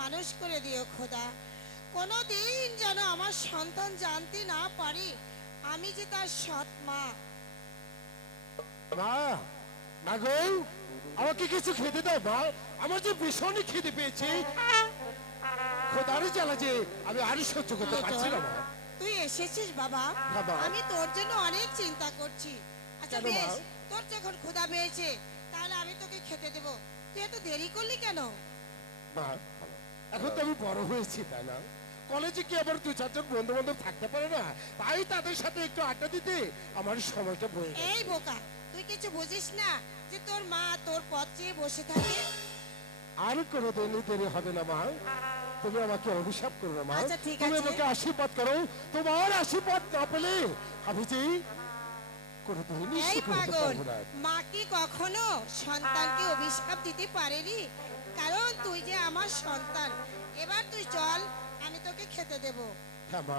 মানুষ করে দিও খোদা। কোনোদিন যেন আমার সন্তান জানতে না পারে আমি যে তার সৎ মা। মা, মা গো, আমাকে কিছু খেতে দাও মা, আমার যে ভীষণই খিদে পেয়েছে। খোদারে জ্বালা যে আমি আরই সহ্য করতে পারছি না মা। তুই এসেছিস বাবা, হ্যাঁ মা। আমি তোর জন্য অনেক চিন্তা করছি। আচ্ছা কেন মা? বেশ, তোর যখন ক্ষুধা পেয়েছে তাহলে আমি তোকে খেতে দেব। তুই এত দেরি করলি কেন? মা, এখন তো আমি বড় হয়েছি তাই না, কলেজে কি আবার দু চারজন বন্ধু বান্ধব থাকতে পারে না, তাই তাদের সাথে একটু আড্ডা দিতে আমার সময়টা বয়ে গেছে। এই বোকা, তুই কিছু বুঝিস না যে তোর মা তোর পথ চেয়ে বসে থাকে? আর কোনোদিনই দেরি হবে না মা, তুমি আমাকে অভিশাপ করো না মা, আচ্ছা, ঠিক তুমি আছে। আমাকে আশীর্বাদ করো। তোমার আশীর্বাদ না পেলে আমি যে কোনোদিনই এই সুখী হতে পাগল, পারবো না। মা কি কখনো সন্তানকে অভিশাপ দিতে পারেনি? কারণ তুই যে আমার সন্তান। এবার তুই চল, আমি তোকে খেতে দেব। হ্যাঁ মা,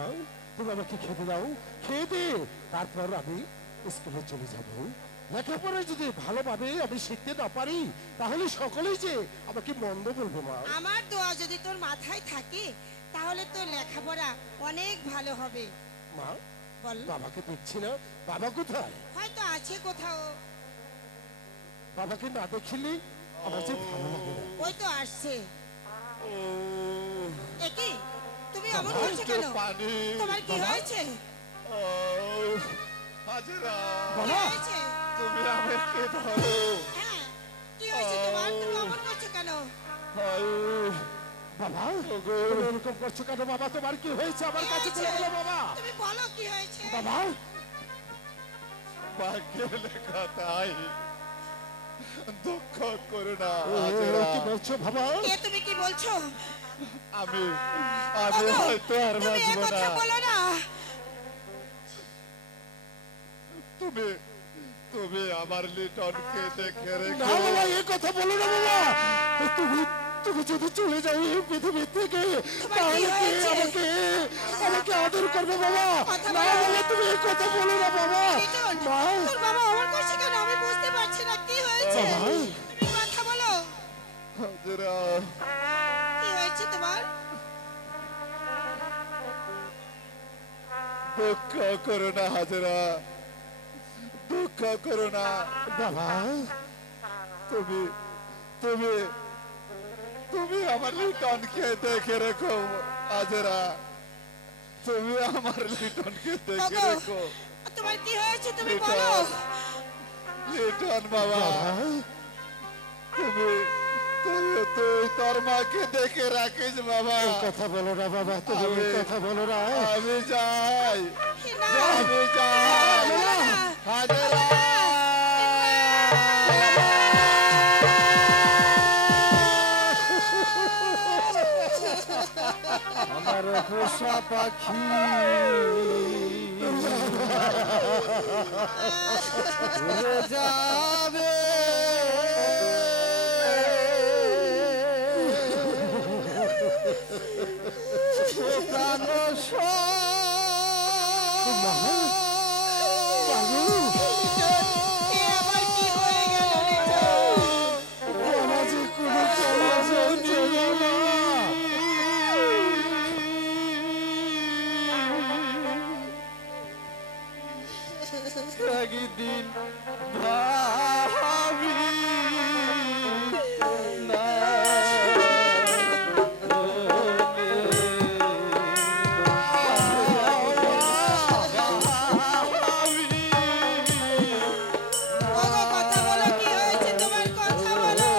তুমি আমাকে খেতে দাও, খেয়ে দে, তারপর আমি স্কুলে চলে যাব। লেখাপড়া যদি ভালোভাবে আমি শিখতে না পারি তাহলে সকলেই যে আমাকে মন্দ বলবো মা। আমার দোয়া যদি তোর মাথায় থাকে তাহলে তোর লেখাপড়া অনেক ভালো হবে। মা, বল। বাবাকে দেখছি না, বাবা কোথায়? হয়তো আছে কোথাও। বাবাকে না দেখিলে আমার যে ভালো লাগে না। ওই তো আসছে। একি, তুমি এমন বাবা, করছো কেন? পানি। তোমার কি বাবা? হয়েছে? হাজেরা, কি বাবা, হয়েছে? তুমি আমাকে ধরো। হ্যাঁ, কি হয়েছে তোমার? তুমি এমন করছো কেন? বাবা, তুমি এরকম করছো কেন বাবা? তোমার কি হয়েছে আমার কি কাছে হয়েছে? বলে বলো বাবা। তুমি বলো কি হয়েছে? বাবা, ভাগ্যের লেখা তাই, দুঃখ করো না ও, হাজেরা। কি বলছো বাবা? কে তুমি কি বলছো? আমি আমি ওগো, হয়তো আর তুমি এ বাঁচবো কথা না। বলো না। তুমি তুমি আমার লিটনকে দেখে না রেখো। বাবা, এই কথা বলো না বাবা। তুমি তুমি যদি চলে যাও এই পৃথিবী থেকে তোমার কি তাহলে কে হয়েছে? আমাকে আমাকে আদর করবে বাবা? কথা না বলো। বাবা, তুমি এই কথা বলো না বাবা। লিটন, মা, তোর বাবা এমন করছে কেন? আমি বুঝতে পারছি না কি হয়েছে। বাবা। তুমি কথা বলো। হাজেরা, কি হয়েছে তোমার? দুঃখ করো না হাজেরা, দুঃখ করো না। বাবা, তুমি তুমি তুমি আমার লিটনকে দেখে রেখো হাজেরা, তুমি আমার লিটনকে দেখে ওগো, রেখো। তোমার কি হয়েছে তুমি লিটন, বলো। লিটন বাবা, বাবা, তুমি তুমি তুই তোর মাকে দেখে রাখিস বাবা। এই কথা বলো না বাবা, তুমি এই আমি- কথা বলো না। আমি যাই, না, আমি যাই না, হাজেরা। আমার পোষা পাখি উড়ে যাবে, প্রাণ এ আবার কি হয়ে গেল লিটন? একদিন ভাবি না ওগো, কথা বলো, কি হয়েছে তোমার? কথা বলো।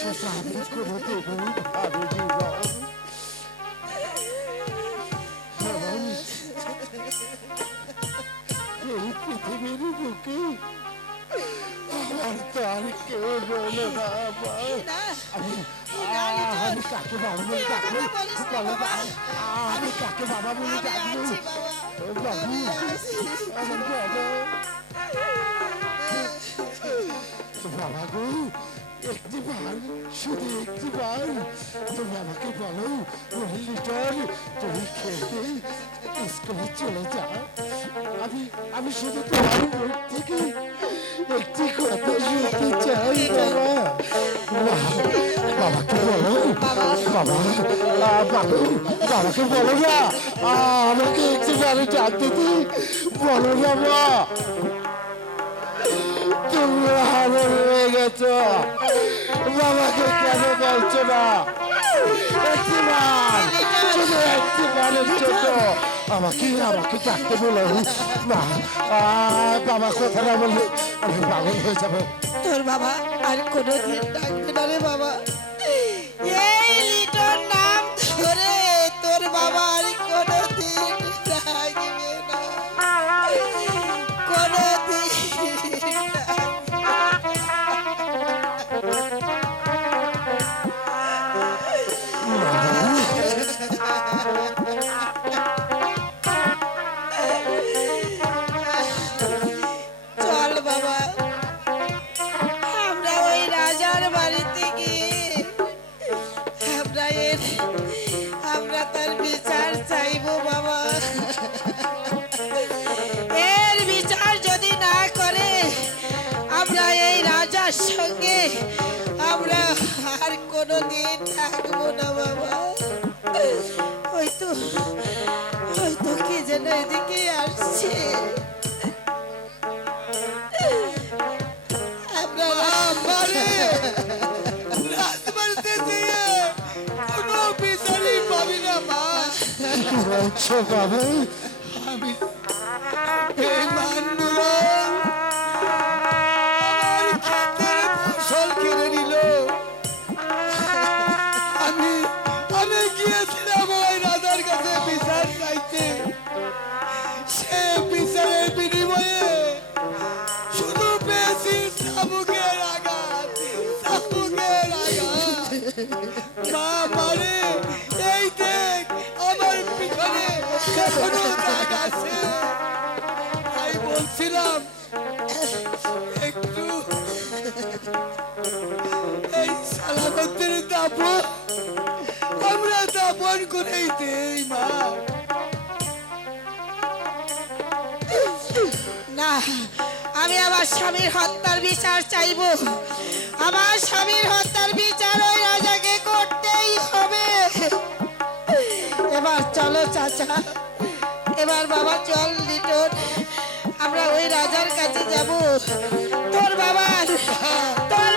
সেটা আমি কোনোদিনও ভাবিনি মা। এবং এই পৃথিবীর বুকে আমার তো আর কেউ রইল না মা। না আমি না, লিটন। আমি কাকে বাবা বলে তুই ডাকবো? এভাবে বলিস না, বলো বাবা। না, আমি কাকে বাবা বলে আমি ডাকবো? আছি বাবা, বাবু আমি আছি। আমার বাবা, বাবা গো, একটিবার, শুধু একটিবার তুমি আমাকে বলো, ওরে লিটন, তুমি খেয়ে স্কুলে চলে যাও। আমি শুধু তোমার মুখ থেকে একটি কথা শুনতে চাই বাবা। বাবাকে বলো, বাবা, বাবাকে বলো না, আমাকে একটিবারে ডাক দিতে বলো না মা। তুমি হাজার হয়ে গেছো, বাবাকে কেন বলছো না? একটিবার, শুধু একটিবারের জন্য আমাকে ডাকতে বলো না। বাবা কথা না বললে আমি পাগল হয়ে যাবো। তোর বাবা আর কোনোদিন ডাকবে না রে বাবা। এই লিটন নাম ধরে তোর বাবা আর কোনোদিন ডাকবে না, কোনোদিন চল বাবা, আমরা ওই রাজার বাড়িতে গিয়ে আমরা তার বিচার চাইবো বাবা। এর বিচার যদি না করে আমরা এই রাজার সঙ্গে আমরা আর কোনোদিন থাকবো না বাবা। হয়তো কে যেন এদিকে আসছে। আমরা রাজবাড়িতে যেয়ে কোনো বিচারই পাবি না মা। কি বলছো বাবা? আমি এই মানুষ আমার ক্ষেতের ফসল কেড়ে নিল। আমি আমি গিয়েছিলাম ওই রাজার কাছে বিচার চাইতে। সে বিচারের বিনিময়ে শুধু পেয়েছি চাবুকের আঘাত, চাবুকের আঘাত। মা মারে, এই দেখ আমার পিছনে এখনো দাগ আছে। তাই বলছিলাম একটু এই সালামতের দাপন আমরা দাপন করেই দেই মা। না, আমি আমার স্বামীর হত্যার বিচার চাইবো। আমার স্বামীর হত্যার বিচার ওই রাজাকে করতেই হবে। এবার চলো চাচা, এবার বাবা চল লিটন, আমরা ওই রাজার কাছে যাব। তোর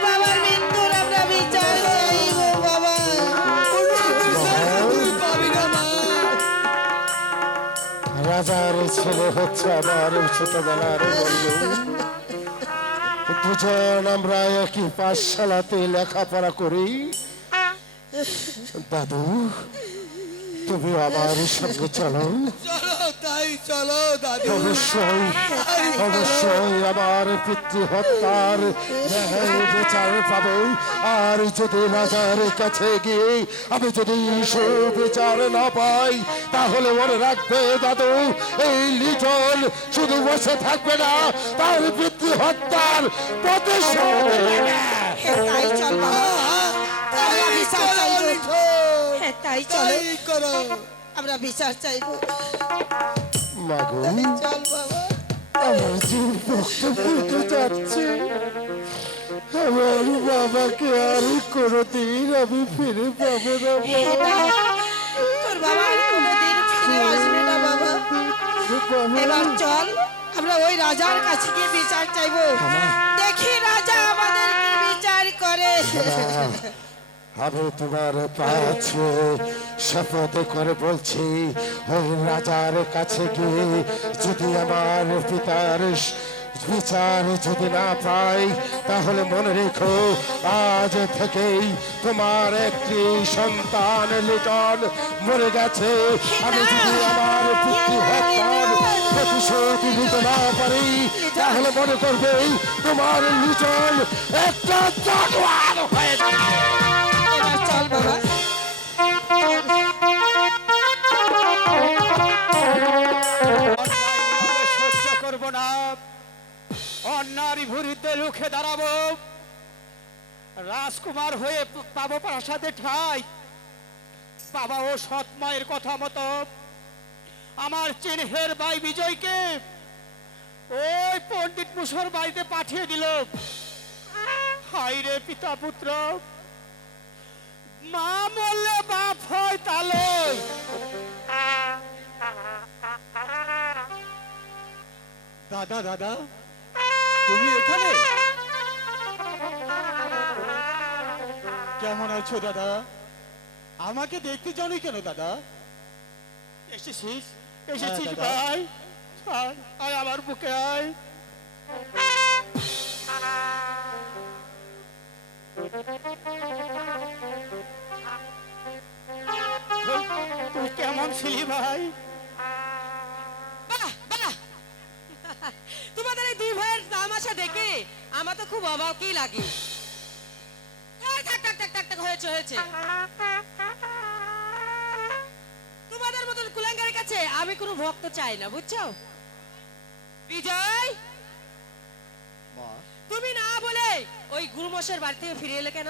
বাবার মৃত্যুর আমরা বিচার চাইবো বাবা। তুই পাবি না মা। রাজার ছেলে হচ্ছে আমার ছোটবেলার বন্ধু। দুজন আমরা একই পাঠশালাতে লেখাপড়া করি। দাদু, তুমি আমার সঙ্গে চলো। চলো তাই চলো দাদু। অবশ্যই আমার পিতৃ হত্যার ন্যায় বিচার পাবো। আর যদি রাজার কাছে গিয়ে আমি যদি সুবিচার না পাই, তাহলে মনে রাখবে দাদু, এই লিটন শুধু বসে থাকবে না, তার পিতৃ হত্যার প্রতিশোধ নেবে। তাই চল আমরা বিচার চাইবো। তাই চলো আমরা বিচার চাইবো। মাগো, চল বাবা। আমার যে বক্তব্য যাচ্ছে, আমার বাবাকে আর কোনোদিন আমি ফিরে পাবো না বাবা। তোর বাবা আর কোনোদিন ফিরে আসবে না বাবা। এবার চল আমরা ওই রাজার কাছে গিয়ে বিচার চাইবো। দেখি রাজা আমাদের কি বিচার করে। আমি তোমার কাছে শপথ করে বলছি, ওই রাজার কাছে গিয়ে যদি আমার পিতার বিচার যদি না পাই তাহলে মনে রেখো আজ থেকেই তোমার একটি সন্তান লিটন মরে গেছে। আমি যদি আমার পিতৃ হত্যার প্রতিশোধ নিতে না পারি তাহলে মনে করবে তোমার লিটন একটা জানোয়ার হয়ে যাবে। এবার চল বাবা। অন্যায় সহ্য করব না, অন্যার বিরুদ্ধে রুখে দাঁড়াবো। রাজকুমার হয়ে পাবো প্রাসাদে ঠাই। বাবা ও সৎ মায়ের কথা মতো আমার চিনহের ভাই বিজয়কে ওই পণ্ডিত মুসর বাড়িতে পাঠিয়ে দিল। হাই রে পিতা পুত্র, মা বললে বাপ হয় তালই। দাদা দাদা, তুমি এখানে? কেমন আছো দাদা? আমাকে দেখতে যাওনি কেন দাদা? এসেছিস এসেছিস দাদা। ভাই, আয়, আয় আমার বুকে আয়। তুই কেমন ছিলি ভাই? বাহ বাহ তোমাদের এই দুই ভাইয়ের তামাশা দেখে আমার তো খুব অবাকই লাগে। এই, থাক থাক থাক থাক থাক, হয়েছে হয়েছে। তোমাদের মতন কুলাঙ্গারের কাছে আমি কোনো ভক্ত চাই না, বুঝছো? বিজয়, তুমি না বলে ওই গুরুমশের বাড়ি থেকে ফিরে এলে কেন?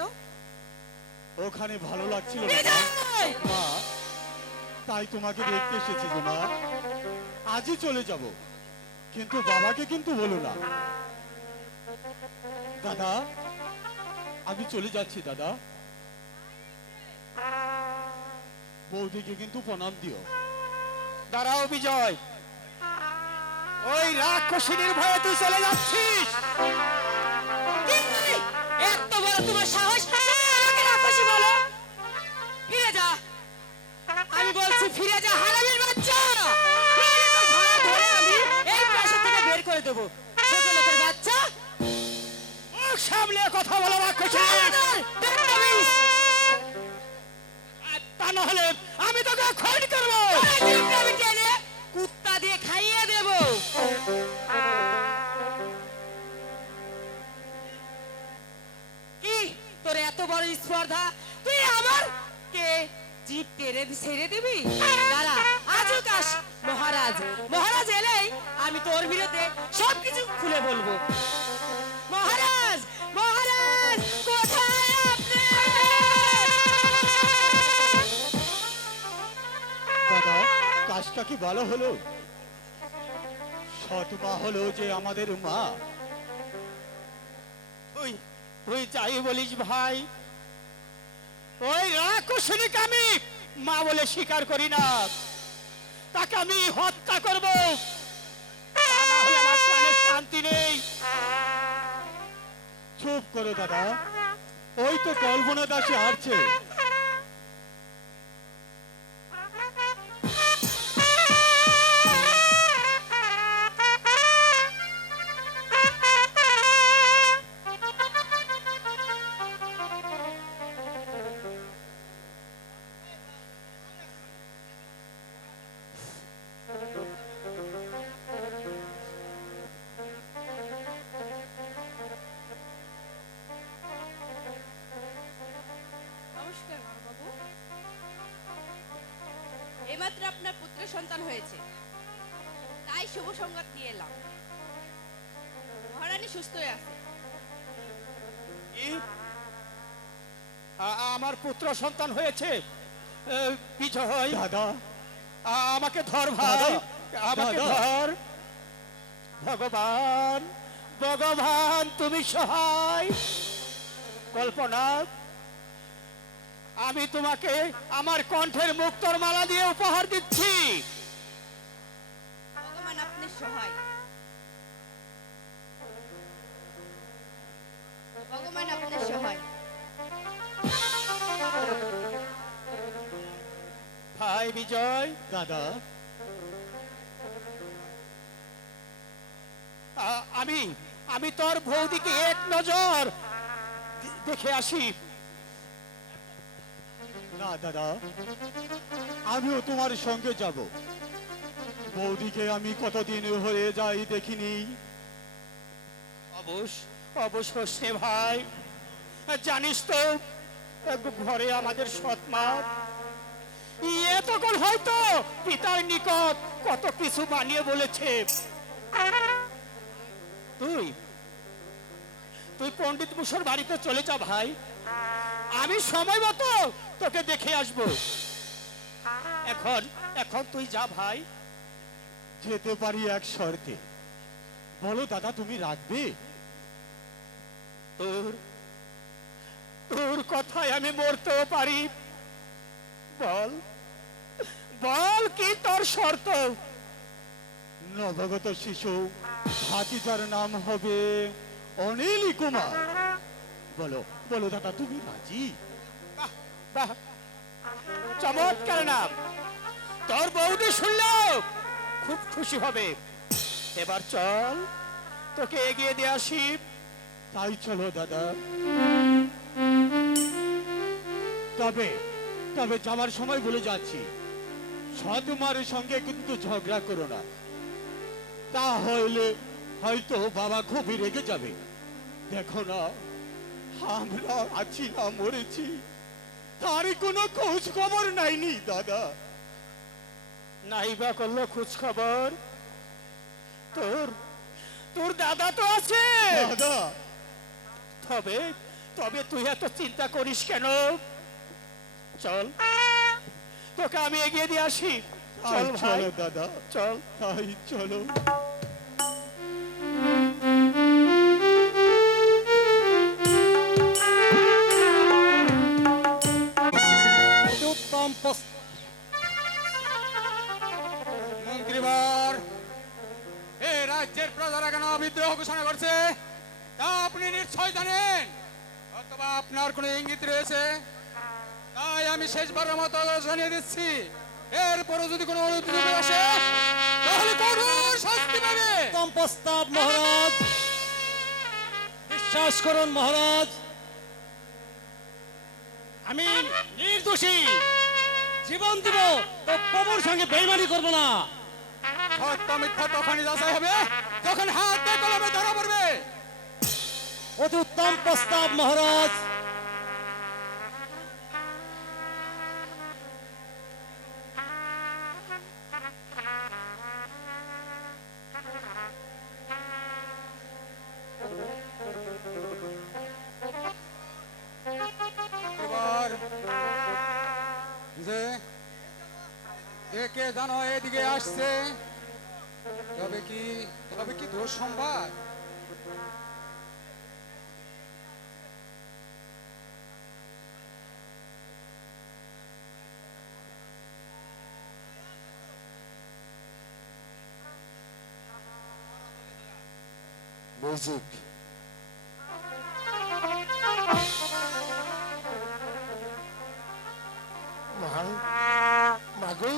ওখানে ভালো লাগছিল না বিজয়! মা, তাই তোমাকে দেখতে এসেছি যে মা। আজই চলে যাব, কিন্তু বাবাকে কিন্তু বলো না। দাদা, আমি চলে যাচ্ছি দাদা। বৌদিকে কিন্তু প্রণাম দিও। দাঁড়াও বিজয়, ওই রাক্ষসীর ভয়ে তুই চলে যাচ্ছিস? কি? এত বড় তোমার সাহস, তুমি আমাকে রাক্ষসী বলো? ফিরে যা, আমি বলছি ফিরে যা, হারামির বাচ্চা। নইলে তো ধরা ধরে আমি এই প্রাসাদ থেকে বের করে দেবো। ছোট লোকের বাচ্চা। মুখ সামলে কথা বলো রাক্ষসী। খবরদার, বেত্তমিজ। আর তা না হলে আমি তোকে খুন করবো। ওরা জিভটা আমি টেনে কুত্তা দিয়ে খাইয়ে দেবো। কি তোর এত বড় স্পর্ধা, তুই আমার কে জিভ টেনে ছেড়ে দিবি? দাঁড়া, আজও কাশ মহারাজ, মহারাজ এলেই আমি তোর বিরুদ্ধে সবকিছু খুলে বলবো। মহারাজ, মহারাজ, কোথায় আপনি? দাদা, কাজটা কি ভালো হলো? সৎ মা হলো যে আমাদের মা। তুই তুই যাই বলিস ভাই, ওই রাক্ষসীকে আমি মা বলে স্বীকার করি না। তাকে আমি হত্যা করব, তা না হলে আমার প্রাণের শান্তি নেই। চুপ করো দাদা, ওই তো কল্পনা দাসী হারছে। নমস্কার বাবু, এইমাত্র আপনার পুত্র সন্তান হয়েছে, তাই শুভ সংবাদ নিয়ে এলাম। মহারানী সুস্থ হয়ে আছে। কি? আমার পুত্র সন্তান হয়েছে? বিজয় দাদা, আমাকে ধর ভাই, আমাকে ধর। ভগবান, ভগবান তুমি সহায়। কল্পনা, আমি তোমাকে আমার কণ্ঠের মুক্তোর মালা দিয়ে উপহার দিচ্ছি। ভগবান আপনার সহায়, ভগবান আপনার সহায়। ভাই বিজয়, দাদা, আমি আমি তোর বৌদিকে এক নজর দেখে আসি। না দাদা, আমিও তোমার সঙ্গে যাব। বৌদিকে আমি কতদিন হয়ে যাই দেখিনি। অবশ্য সে ভাই, জানিস তো ঘরে আমাদের সৎমা তখন হয়তো পিতার নিকট কত কিছু বানিয়ে বলেছে। তুই তুই পণ্ডিত মুশর বাড়িতে চলে যা ভাই, আমি সময় মতো তোকে দেখে আসব। এখন এখন তুই যা ভাই। যেতে পারি এক শর্তে। বলো দাদা, তুমি রাখবে? তোর তোর কথায় আমি মরতেও পারি। বল বল কি তোর শর্ত? নবগত শিশু ভাতিজার নাম হবে অনিল কুমার। বলো বলো দাদা, তুমি রাজি? বাহ, বাহ, চমৎকার নাম। তোর বৌদি শুনলেও খুব খুশি হবে। এবার চল, তোকে এগিয়ে দিয়ে আসি। তাই চলো দাদা। তবে তবে যাওয়ার সময় বলে যাচ্ছি, সৎমার সঙ্গে কিন্তু ঝগড়া করো না, তাহলে হয়তো বাবা খুবই রেগে যাবে। দেখো না, আমরা আছি না মরেছি, তার কোনো খোঁজ খবর নাইনি দাদা। নাইবা করলো খোঁজ খবর? তোর তোর দাদা তো আছে। দাদা, তবে তবে তুই এত চিন্তা করিস কেন? চল, তোকে আমি এগিয়ে দিয়ে আসি। তাই চল ভাই, চলো দাদা, চল। তাই চলো। মন্ত্রীবর, এই রাজ্যের প্রজারা কেন বিদ্রোহ ঘোষণা করছে তা আপনি নিশ্চয় জানেন, অথবা আপনার কোনো ইঙ্গিত রয়েছে? তাই আমি শেষবারের মতো জানিয়ে দিচ্ছি, এরপরও যদি কোনো অভিযোগ আসে তাহলে কঠোর শাস্তি পাবে। প্রস্তাব মহারাজ, বিশ্বাস করুন মহারাজ, আমি নির্দোষী। জীবন দিব তো প্রভুর সঙ্গে বেইমানি করবো না। সত্য মিথ্যা তখনই যাচাই হবে যখন হাতে কলমে ধরা পড়বে। অতি উত্তম প্রস্তাব মহারাজ। এবার যে কে জানো এদিকে আসছে, তবে কি দোষ সংবাদ? মিউজিক। মাগো,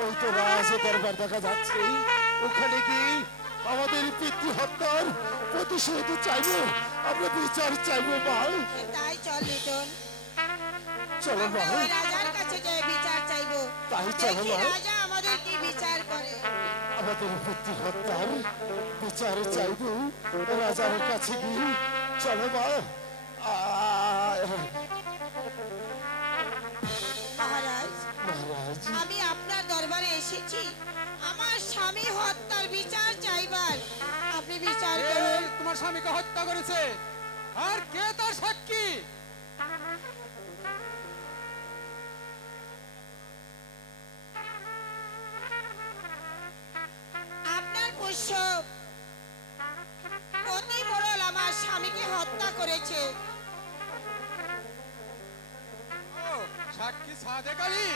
ওই তো রাজ দরবার দেখা যাচ্ছে। ওখানে কি আমাদের পিতৃ হত্যার প্রতিশোধ চাইবো, আমরা বিচার চাইবো মা। তাই চল লিটন, চলো মা, ওই রাজার কাছে যাই বিচার চাইবো। তাই চলো দেখি মা। রাজা আমাদের কি বিচার করে। আমাদের পিতৃ হত্যার বিচার চাইবো রাজার কাছে গিয়ে। চলো মা। মহারাজ, মহারাজ, আমি আপনার দরবারে এসেছি আমার স্বামী হত্যার বিচার চাইবার। আপনি বিচার কে করুন। তোমার স্বামীকে হত্যা করেছে আর কে তার সাক্ষী? আপনার পোষ্য অতি মোড়ল আমার স্বামীকে হত্যা করেছে। ও, সাক্ষী সাদেক আলী,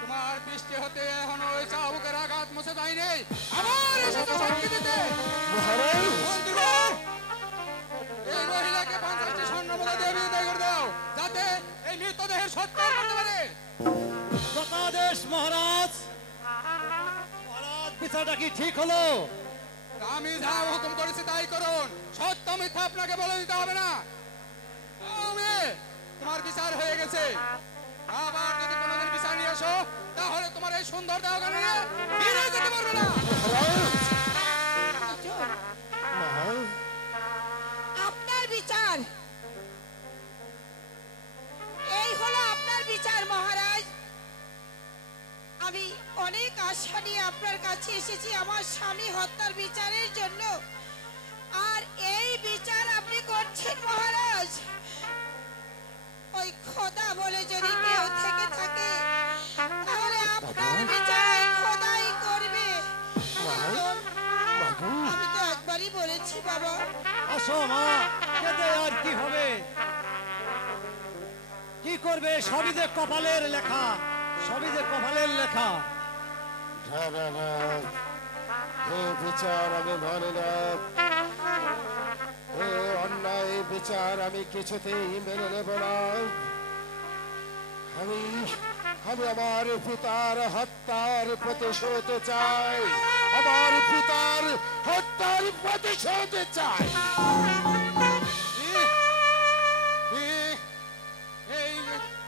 তোমার দৃষ্টি হতে এখনো ওই চাবুকের আঘাত মুছে যায়নি। আবার এসেছো সাক্ষী দিতে। মহারাজ, মন্ত্রীবর, এই মহিলাকে 50টি স্বর্ণমুদ্রা দিয়ে বিদায় করে দাও, যাতে এই মৃতদেহের সৎকার করতে পারে। যথাদেশ মহারাজ। মহারাজ, বিচারটা কি ঠিক হলো? তা আমি যা হুকুম করেছি তাই করুন, সত্য মিথ্যা আপনাকে বলে দিতে হবে না। আমি তোমার বিচার হয়ে গেছে, আবার যদি কোনোদিন বিচার নিয়ে আসো তাহলে তোমার এই সুন্দর দেহখানা নিয়ে ফিরে যেতে পারবে না। আপনার বিচার, এই হলো আপনার বিচার মহারাজ। আমি অনেক আশা নিয়ে আপনার কাছে এসেছি আমার স্বামী হত্যার বিচারের জন্য, আর এই বিচার আপনি করছেন মহারাজ। ওই খোদা বলে যদি কেউ থেকে থাকে তাহলে আপনার বিচার ওই খোদাই করবে। আমি তো একবারই বলেছি বাবা। আসো মা, খেতে আর কি হবে, কি করবে, সবই যে কপালের লেখা, সবই যে কপালের লেখা। না না না, এ বিচার আমি মানি না, এ অন্যায় বিচার আমি কিছুতেই মেনে নেব না। আমি আমার পিতার হত্যার প্রতিশোধ চাই, আমার পিতার হত্যার প্রতিশোধ চাই। এই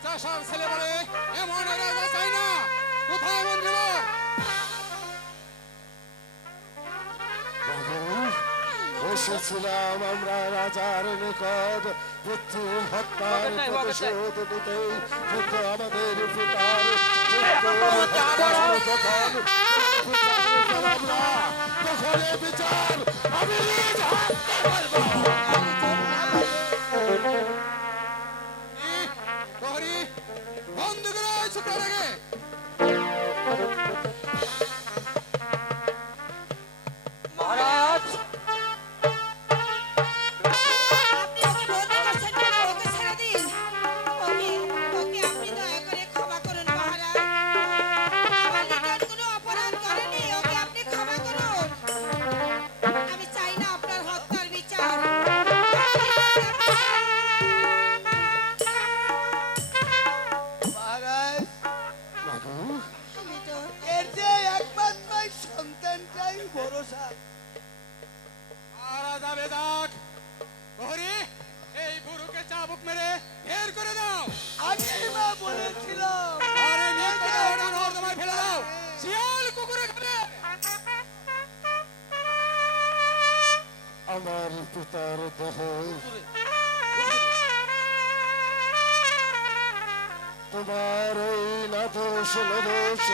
চাষার ছেলে বলে এমন রাজা চাই না। কোথায় মন্ত্রী? এসেছিলাম আমরা রাজার নিকট পুত্র হত্যার প্রতিশোধ নিতে, কিন্তু আমাদের পিতার তখন এ বিচার আমি নিজ হাতে করব। প্রহরী বন্ধ করো ওই ছোকরাটাকে। মহারাজ, আপনি ওকে বন্দি করছেন কেন? ওকে ছেড়ে দিন। ওকে আপনি দয়া করে ক্ষমা করুন মহারাজ। আমার লিটন কোনো অপরাধ করেনি, ওকে আপনি ক্ষমা করুন। আমি চাই না আপনার হত্যার বিচার। মহারাজ, লিটন, এর যে একমাত্র সন্তানটাই ভরসা। মারা যাবে যাক। প্রহরী এই বুড়োকে চাবুক মেরে বের করে দাও। আমি মা বলেছিলাম আরে নিয়ে ওটা নর্দমায় ফেলে দাও, শিয়াল কুকুরে খাবে। আমার পিতার দেহ তোমার ওই নাদোষ নদোষ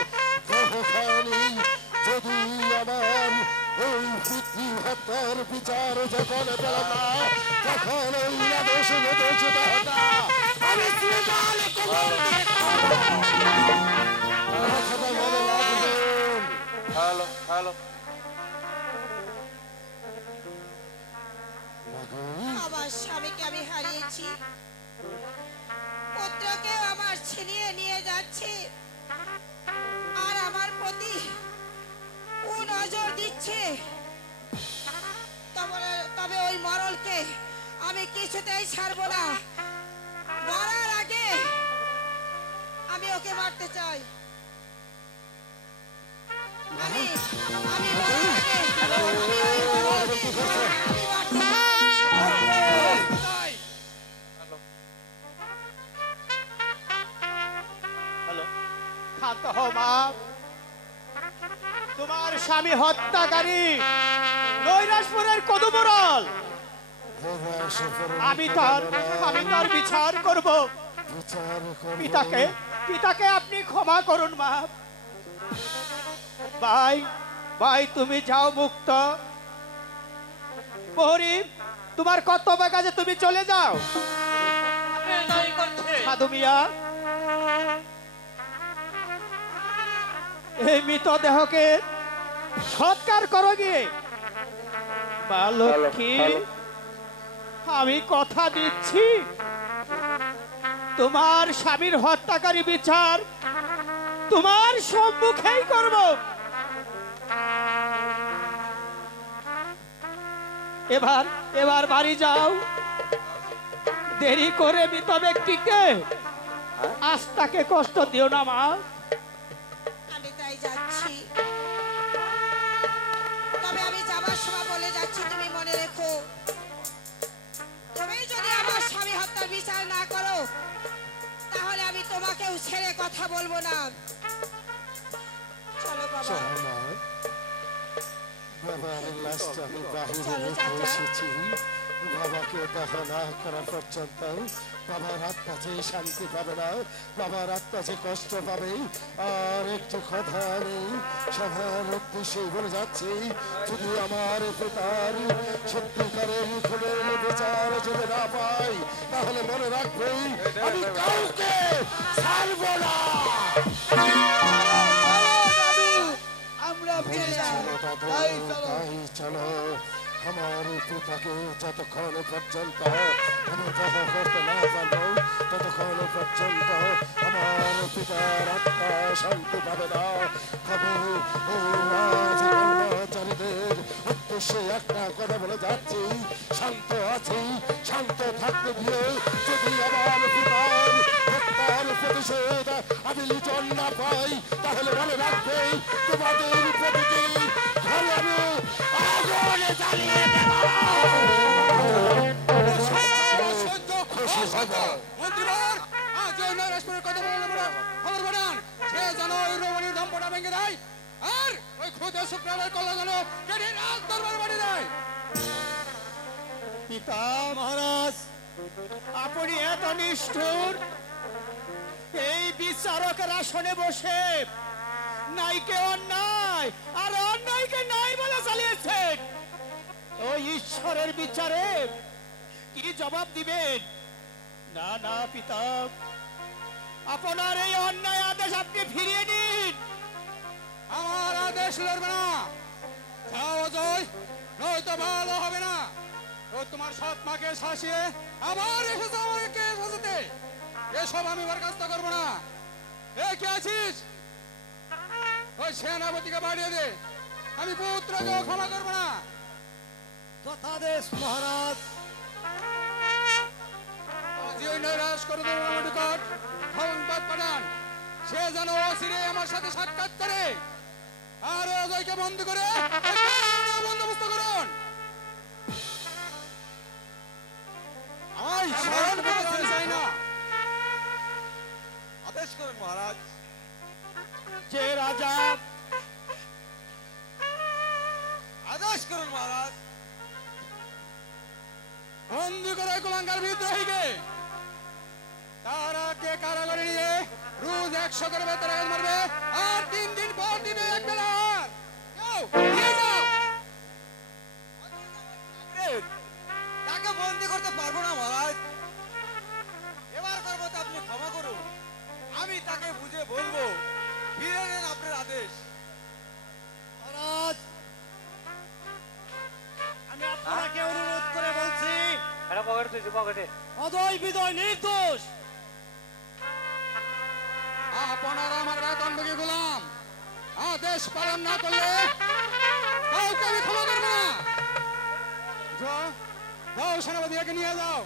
দেহখানি যদি আমার ওই পিতৃ হত্যার বিচার যখন পেলাম না, তখন ওই নাদোষ নদোষ দেহটা আমি শ্রীকাল কবর দিয়ে খাবো। কথা মনে রাখবেন। হ্যালো হ্যালো, আমার স্বামীকে আমি হারিয়েছি, পুত্রকেও আমার ছিনিয়ে নিয়ে যাচ্ছে, আর আমার প্রতি কুনজর দিচ্ছে। তবে ওই মরলকে আমি কিছুতেই ছাড়বো না। মরার আগে আমি ওকে মারতে চাই। আমি মরার আগে আমি ওই মরলকে আমি মারতে চাই। শান্ত হও মা। তোমার স্বামী হত্যাকারী নৈরাশপুরের কদুমরাল। আমি তার বিচার করব। পিতাকে আপনি ক্ষমা করুন মা। ভাই তুমি যাও মুক্ত। প্রহরী, তোমার কর্তব্য কাজে তুমি চলে যাও। সাধু মিয়া, এই মৃতদেহকে সৎকার করো গিয়ে। মা লক্ষ্মী, আমি কথা দিচ্ছি তোমার স্বামীর হত্যাকারী বিচার তোমার সম্মুখেই করব। এবার বাড়ি যাও। দেরি করে মৃত ব্যক্তিকে আজ তাকে কষ্ট দিও না মা। আমি তাই যাচ্ছি, তবে আমি যাবার সময় বিচার না করো তাহলে আমি তোমাকেও ছেড়ে কথা বলবো না। চলো বাবা, চলো মা, বাবার লাশটা আমি বাহিরে চলো রেখে চাচা। এসেছি। বাবাকে দাহ না করা পর্যন্ত বাবার আত্মা যে শান্তি পাবে না, বাবার আত্মা যে কষ্ট পাবে, আর একটু কথা নেই। সবার উদ্দেশ্যে বলে যাচ্ছি, যদি আমার পিতার সত্যিকারের খুনের বিচার যদি না পাই, তাহলে মনে রাখবে আমি কাউকে ছাড়বো না। আমরা ফিরে যাই। চলো দাদু, তাই চলো। আমার পিতাকে যতক্ষণ পর্যন্ত আমি দাহ করতে না পারবো, ততক্ষণ পর্যন্ত আমার পিতার আত্মা শান্তি পাবে না। তবে কর্মচারীদের উদ্দেশ্যে একটা কথা বলে যাচ্ছি, শান্ত আছি, শান্ত থাকতে দিয়ে যদি আমার পিতার হত্যার প্রতিশোধ আমি লিটন না পাই, তাহলে মনে রাখবে তোমাদের প্রতিটি ঘরে আমি আগুনে জ্বালিয়ে দেব। খুশি হব। মন্ত্রীবর, আজ ওই নরেশপুরের কথা বলে খবর পাঠান, সে যেন ওই রমণীর দম্পটা ভেঙে দেয়, আর ওই খুদে শুক্রবার কল্লা যেন কেটে রাজ দরবার বাড়ি দেয়। পিতা মহারাজ, আপনি এত নিষ্ঠুর, এই বিচারকের আসনে বসে নাইকে অন্যায় আর অন্যায়কে নাই বলে চালিয়েছেন। ওই ঈশ্বরের বিচারে কি জবাব দিবেন? না না পিতা, আপনার এই অন্যায় আদেশ আপনি ফিরিয়ে নিন। আমার আদেশ লড়বে না, যাও অজয়, নয়তো ভালো হবে না। ও তোমার সৎ মাকে শাসিয়ে আবার এসেছে আমাকে শাসাতে, এসব আমি বরখাস্ত করবো না। এ কে আছিস? ওই সেনাপতিকে বাড়িয়ে দে, আমি পুত্রকেও ক্ষমা করবো না। তথাদেশ মহারাজ। ওই নৈরাশ করে দেবো নিকট সংবাদ পাঠান, সে যেন অচিরে আমার সাথে সাক্ষাৎ করে, আর অজয়কে বন্ধ করে বন্দোবস্ত করুন। আই শরণ আমি চাই না। আদেশ করেন মহারাজ। যে রাজা আদেশ করুন মহারাজ। বন্দি করে কুলাঙ্গার বিদ্রোহীকে তারাকে কারাগারে নিয়ে রোজ 100 করে বেতন মারবে, আর 3 দিন পর দিনে এক বেলা আহার। যাও, নিয়ে যাও। তাকে বন্দি করতে পারবো না মহারাজ, এবার করবো তো আপনি ক্ষমা করুন। আমি তাকে বুঝে বলবো, ফিরে নেন আপনার আদেশ। মহারাজ, আমি আপনাকে অনুরোধ করে বলছি, অজয় বিজয় নির্দোষ। আপনারা আমার বেতনভোগী গোলাম, আদেশ পালন না করলে কাউকে আমি ক্ষমা করবো না। যাও, যাও, সেনাপতিকে নিয়ে যাও।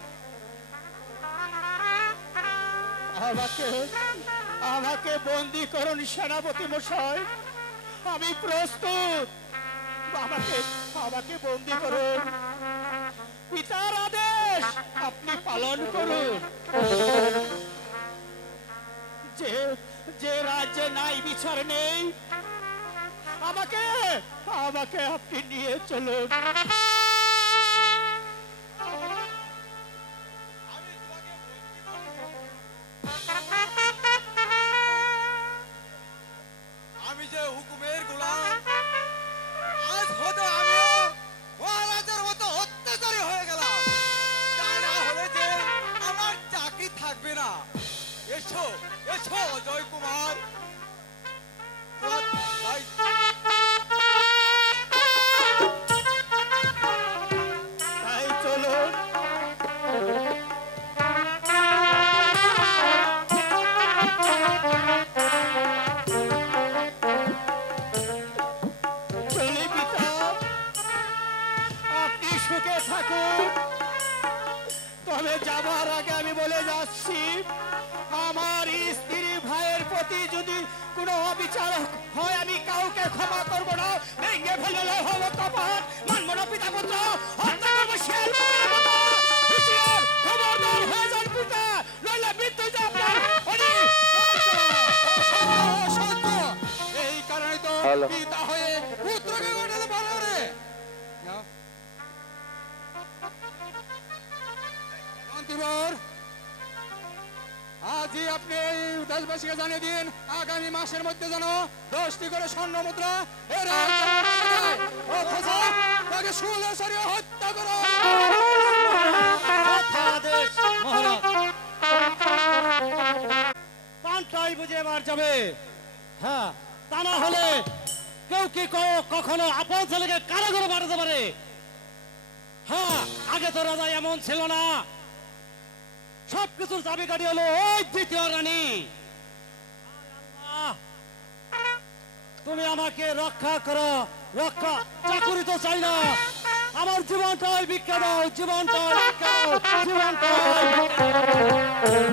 আমাকে আমাকে বন্দি করুন সেনাপতি মশাই, আমি প্রস্তুত। আমাকে আমাকে বন্দি করুন, পিতার আদেশ আপনি পালন করুন। যে যে রাজ্যে নাই বিচার নেই, আমাকে আমাকে আপনি নিয়ে চলুন। আমি যে হুকুমের গোলাম, আজ হয়তো আমিও মহারাজের মতো অত্যাচারী হয়ে গেলাম। তা না হলে যে আমার চাকরি থাকবে না। এসো এসো অজয় কুমার। তাই চলুন। চলি পিতা, আপনি সুখে থাকুন। তবে যাবার আগে আমি বলে যাচ্ছি, আমার স্ত্রী ভাইয়ের প্রতি যদি কোনো অবিচার হয়, আমি কাউকে ক্ষমা করব না। ভেঙে ফেললে হলো কপাট, মানব না পিতা পুত্র, হত্যা করবো শিয়াল কুকুরের মতো। হুঁশিয়ার, খবরদার হয়ে যান। না নইলে মৃত্যু যে আপনার সত্য এই কারণে তো পিতা হয়ে পুত্রকে ঘটাতে পারে রে মন্ত্রীবর আজই আপনি এই দেশবাসীকে জানিয়ে দিন আগামী মাসের মধ্যে যেন 10টি করে স্বর্ণ মুদ্রা এর তাকে শুলে সরিয়ে হত্যা করো আদেশ মহারাজ পান্তাই বুঝে এবার যাবে হ্যাঁ তা না হলে কেউ কি কখনো আপন ছেলেকে কারাগারে পাঠাতে পারে হ্যাঁ আগে তো রাজা এমন ছিল না সবকিছুর চাবিকাঠি হলো ওই দ্বিতীয় রানী আল্লাহ, তুমি আমাকে রক্ষা করো রক্ষা চাকুরি তো চাই না আমার জীবনটাই ভিক্ষা দাও জীবনটাই ভিক্ষা দাও জীবনটাই ভিক্ষা দাও।